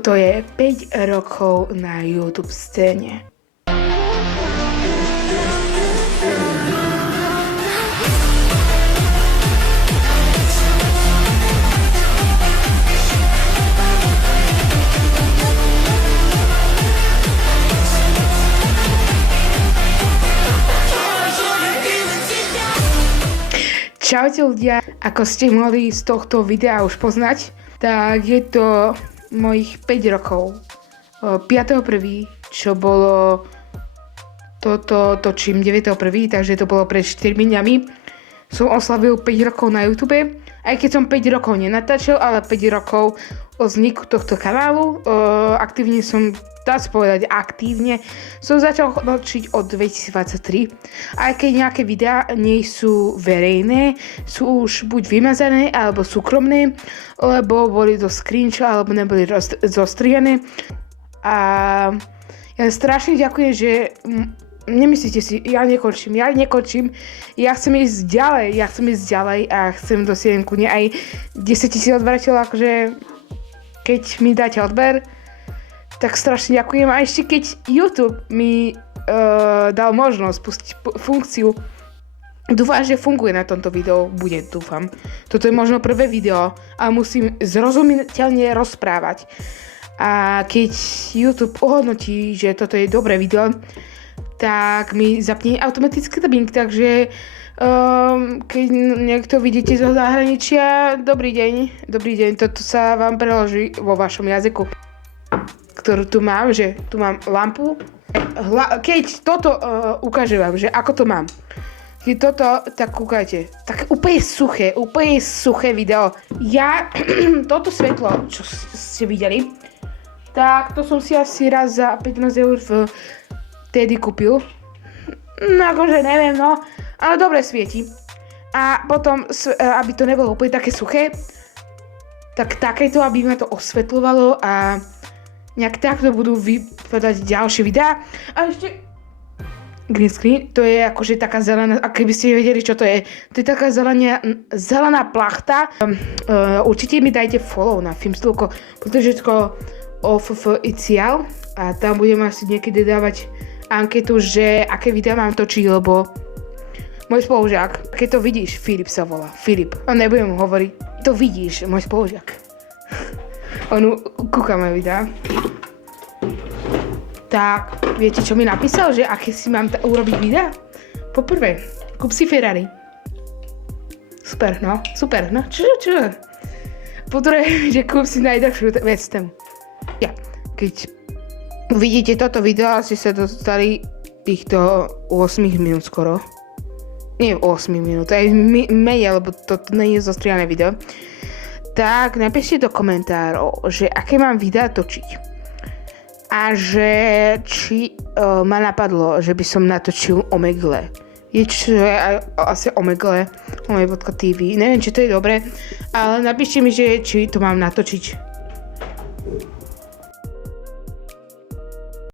To je 5 rokov na YouTube scéne. Čaute ľudia, ako ste mohli z tohto videa už poznať, tak je to mojich 5 rokov. 5.1., čo bolo, toto točím 9.1., takže to bolo pred 4 dňami. Som oslavil 5 rokov na YouTube, aj keď som 5 rokov nenatáčal, ale 5 rokov o vzniku tohto kanálu. Aktívne som, dá sa povedať aktívne, som začal točiť od 2023. Aj keď nejaké videá nie sú verejné, sú už buď vymazané, alebo súkromné, lebo boli do screenshot, alebo neboli zostrihané. A ja strašne ďakujem, že nemyslíte si, ja nekončím, ja chcem ísť ďalej a chcem dosiahnuť ku nej aj 10 000 odberateľov, akože keď mi dáte odber, tak strašne ďakujem. A ešte keď YouTube mi dal možnosť pustiť funkciu, dúfam, že funguje na tomto videu, dúfam. Toto je možno prvé video a musím zrozumiteľne rozprávať. A keď YouTube ohodnotí, že toto je dobré video, tak mi zapne automaticky dubbing, takže keď niekto vidíte zo zahraničia, dobrý deň, toto sa vám preloží vo vašom jazyku, ktorú tu mám, že tu mám lampu. Keď toto ukážem vám, že ako to mám. Keď toto, tak kúkajte, tak úplne suché video. Ja, toto svetlo, čo ste videli, tak to som si asi raz za 15 eur vtedy kúpil. No akože neviem, no, ale dobre svieti. A potom, aby to nebolo úplne také suché, tak takéto, aby ma to osvetľovalo a nejak takto budú vypadať ďalšie videá. A ešte green screen, to je akože taká zelená, a keby ste vedeli, čo to je taká zelená plachta. Určite mi dajte follow na Filmstúko, pretože to oficiál a tam budem asi niekedy dávať anketu, že aké videá mám točiť, lebo môj spolužiak, keď to vidíš, Filip sa volá, Filip, a nebudem mu hovoriť, to vidíš, môj spolužiak. On kúka moje videá. Tak, viete, čo mi napísal, že aké si mám urobiť videá? Poprvé, kúp si Ferrari. Super, no, čo? Po druhé, že kúp si najdrahšiu vec tam. Ja, keď vidíte toto video, asi sa dostali týchto 8 minút skoro. Nie 8 minút, aj menej, lebo toto nie je zostrihané video. Tak napíšte do komentárov, že aké mám videa točiť. A že či ma napadlo, že by som natočil Omegle. Je čo je asi Omegle, omeg.tv. Neviem, či to je dobré, ale napíšte mi, že či to mám natočiť.